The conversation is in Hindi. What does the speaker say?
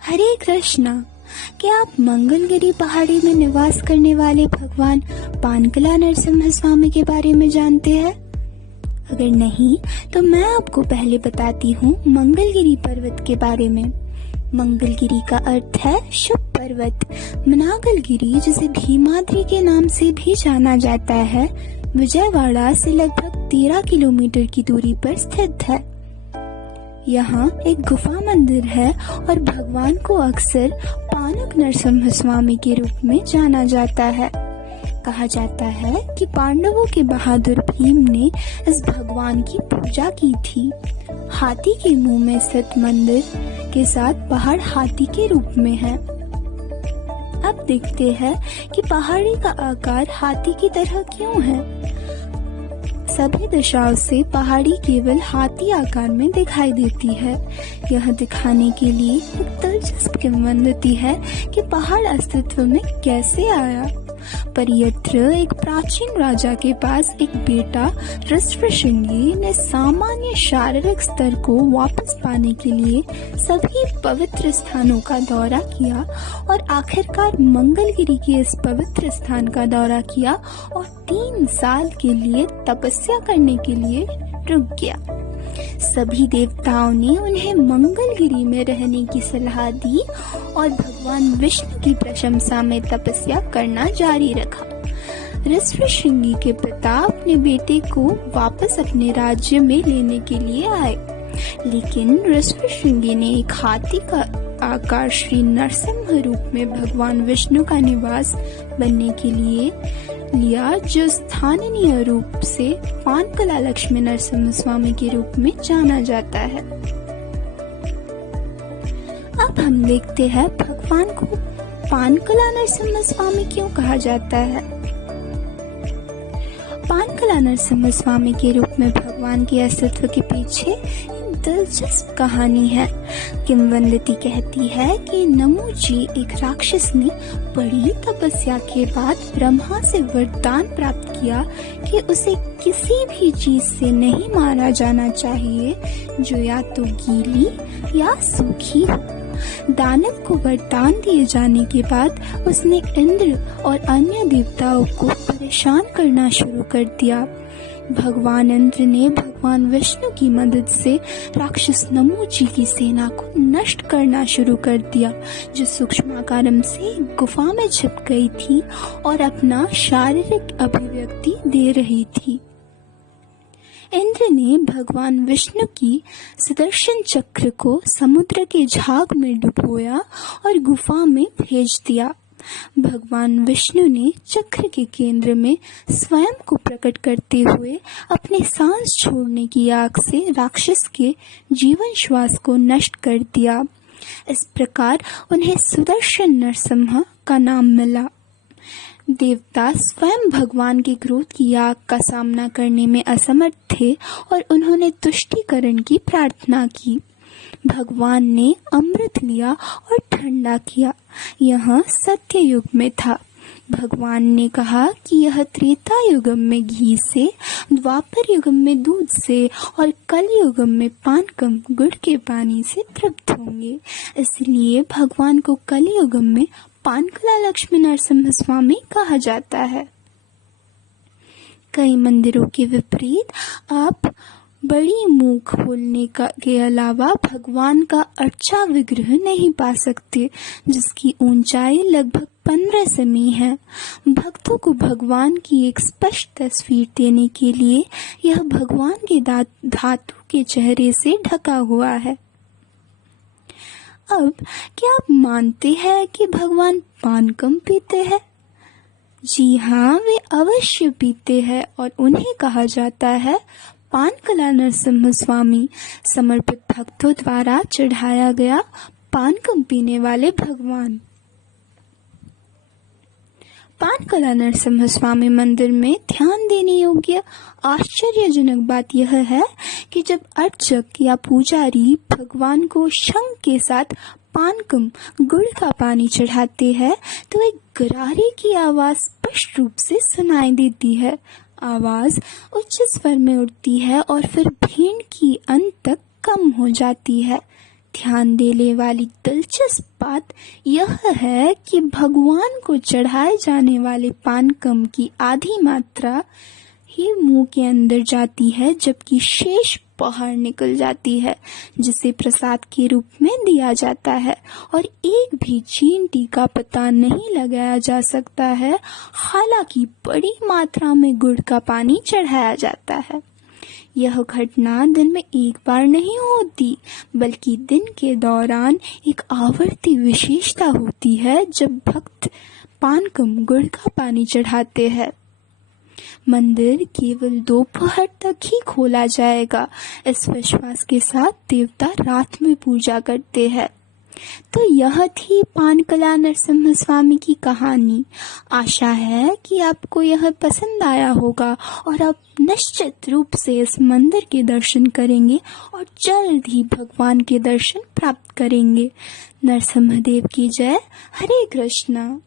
हरे कृष्णा। क्या आप मंगलगिरी पहाड़ी में निवास करने वाले भगवान पानकला नरसिम्हा स्वामी के बारे में जानते हैं? अगर नहीं तो मैं आपको पहले बताती हूँ मंगलगिरी पर्वत के बारे में। मंगलगिरी का अर्थ है शुभ पर्वत। मनागलगिरी, जिसे भीमाद्री के नाम से भी जाना जाता है, विजयवाड़ा से लगभग 13 किलोमीटर की दूरी पर स्थित है। यहाँ एक गुफा मंदिर है और भगवान को अक्सर पानक नरसिम्हा स्वामी के रूप में जाना जाता है। कहा जाता है कि पांडवों के बहादुर भीम ने इस भगवान की पूजा की थी। हाथी के मुंह में स्थित मंदिर के साथ पहाड़ हाथी के रूप में है। अब देखते हैं कि पहाड़ी का आकार हाथी की तरह क्यों है। सभी दिशाओं से पहाड़ी केवल हाथी आकार में दिखाई देती है। यह दिखाने के लिए एक दिलचस्प किंवदंती है कि पहाड़ अस्तित्व में कैसे आया। परियत्र एक प्राचीन राजा के पास एक बेटा ऋष्वशृंगी ने सामान्य शारीरिक स्तर को वापस पाने के लिए सभी पवित्र स्थानों का दौरा किया और आखिरकार मंगलगिरी के इस पवित्र स्थान का दौरा किया और 3 साल के लिए तपस्या करने के लिए रुक गया। सभी देवताओं ने उन्हें मंगलगिरी में रहने की सलाह दी और भगवान विष्णु की प्रशंसा में तपस्या करना जारी रखा। ऋष्वशृंगी के पिता अपने बेटे को वापस अपने राज्य में लेने के लिए आए, लेकिन ऋष्वशृंगी ने एक हाथी का आकार श्री नरसिम्हा रूप में भगवान विष्णु का निवास बनने के लिए लिया, जो स्थानीय रूप से पानकला लक्ष्मी नरसिम्हा स्वामी के रूप में जाना जाता है। अब हम देखते हैं भगवान को पानकला नरसिम्हा स्वामी क्यों कहा जाता है। पानकला नरसिम्हा स्वामी के रूप में भगवान के अस्तित्व के पीछे एक दिलचस्प कहानी है। किंवदंती कहती है कि नमो जी, एक राक्षस ने बड़ी तपस्या के बाद ब्रह्मा से वरदान प्राप्त किया कि उसे किसी भी चीज से नहीं मारा जाना चाहिए जो या तो गीली या सूखी हो। दानव को वरदान दिए जाने के बाद उसने इंद्र और अन्य देवताओं को परेशान करना शुरू कर दिया। भगवान इंद्र ने भगवान विष्णु की मदद से राक्षस नमोजी की सेना को नष्ट करना शुरू कर दिया, जो सूक्ष्माकारम से गुफा में छिप गई थी और अपना शारीरिक अभिव्यक्ति दे रही थी। इंद्र ने भगवान विष्णु की सुदर्शन चक्र को समुद्र के झाग में डुबोया और गुफा में भेज दिया। भगवान विष्णु ने चक्र के केंद्र में स्वयं को प्रकट करते हुए अपने सांस छोड़ने की आग से राक्षस के जीवन श्वास को नष्ट कर दिया। इस प्रकार उन्हें सुदर्शन नरसिम्हा का नाम मिला। देवता स्वयं भगवान के क्रोध की आग का सामना करने में असमर्थ थे और उन्होंने तुष्टीकरण की प्रार्थना की। भगवान ने अमृत लिया और ठंडा किया। यह सत्य युग में था। भगवान ने कहा कि यह त्रेता युगम में घी से, द्वापर युगम में दूध से और कल युगम में पानकम गुड़ के पानी से तृप्त होंगे। इसलिए भगवान को कल युगम में पानकला लक्ष्मी नरसिम्हा स्वामी कहा जाता है। कई मंदिरों के विपरीत आप बड़ी मुंह खोलने के अलावा भगवान का अर्चा विग्रह नहीं पा सकते, जिसकी ऊंचाई लगभग 15 सेमी है। भक्तों को भगवान की एक स्पष्ट तस्वीर देने के लिए यह भगवान के धातु के चेहरे से ढका हुआ है। अब क्या आप मानते हैं कि भगवान पानकम पीते हैं? जी हाँ, वे अवश्य पीते हैं और उन्हें कहा जाता है पानकला नरसिम्हा स्वामी, समर्पित भक्तों द्वारा चढ़ाया गया पानकम पीने वाले भगवान। पानकला नरसिम्हा स्वामी मंदिर में ध्यान देने योग्य आश्चर्यजनक बात यह है कि जब अर्चक या पुजारी भगवान को शंख के साथ पानकम गुड़ का पानी चढ़ाते हैं तो एक गरारे की आवाज स्पष्ट रूप से सुनाई देती है। आवाज उच्च स्वर में उठती है और फिर भीड़ की अंत तक कम हो जाती है। ध्यान देने वाली दिलचस्प बात यह है कि भगवान को चढ़ाए जाने वाले पानकम की आधी मात्रा ही मुंह के अंदर जाती है, जबकि शेष बाहर निकल जाती है, जिसे प्रसाद के रूप में दिया जाता है और एक भी चींटी का पता नहीं लगाया जा सकता है। हालांकि बड़ी मात्रा में गुड़ का पानी चढ़ाया जाता है। यह घटना दिन में एक बार नहीं होती, बल्कि दिन के दौरान एक आवर्ती विशेषता होती है जब भक्त पानकम गुड़ का पानी चढ़ाते हैं। मंदिर केवल दोपहर तक ही खोला जाएगा। इस विश्वास के साथ देवता रात में पूजा करते हैं। तो यह थी पानकला नरसिम्हा स्वामी की कहानी। आशा है कि आपको यह पसंद आया होगा और आप निश्चित रूप से इस मंदिर के दर्शन करेंगे और जल्द ही भगवान के दर्शन प्राप्त करेंगे। नरसिम्हा देव की जय। हरे कृष्णा।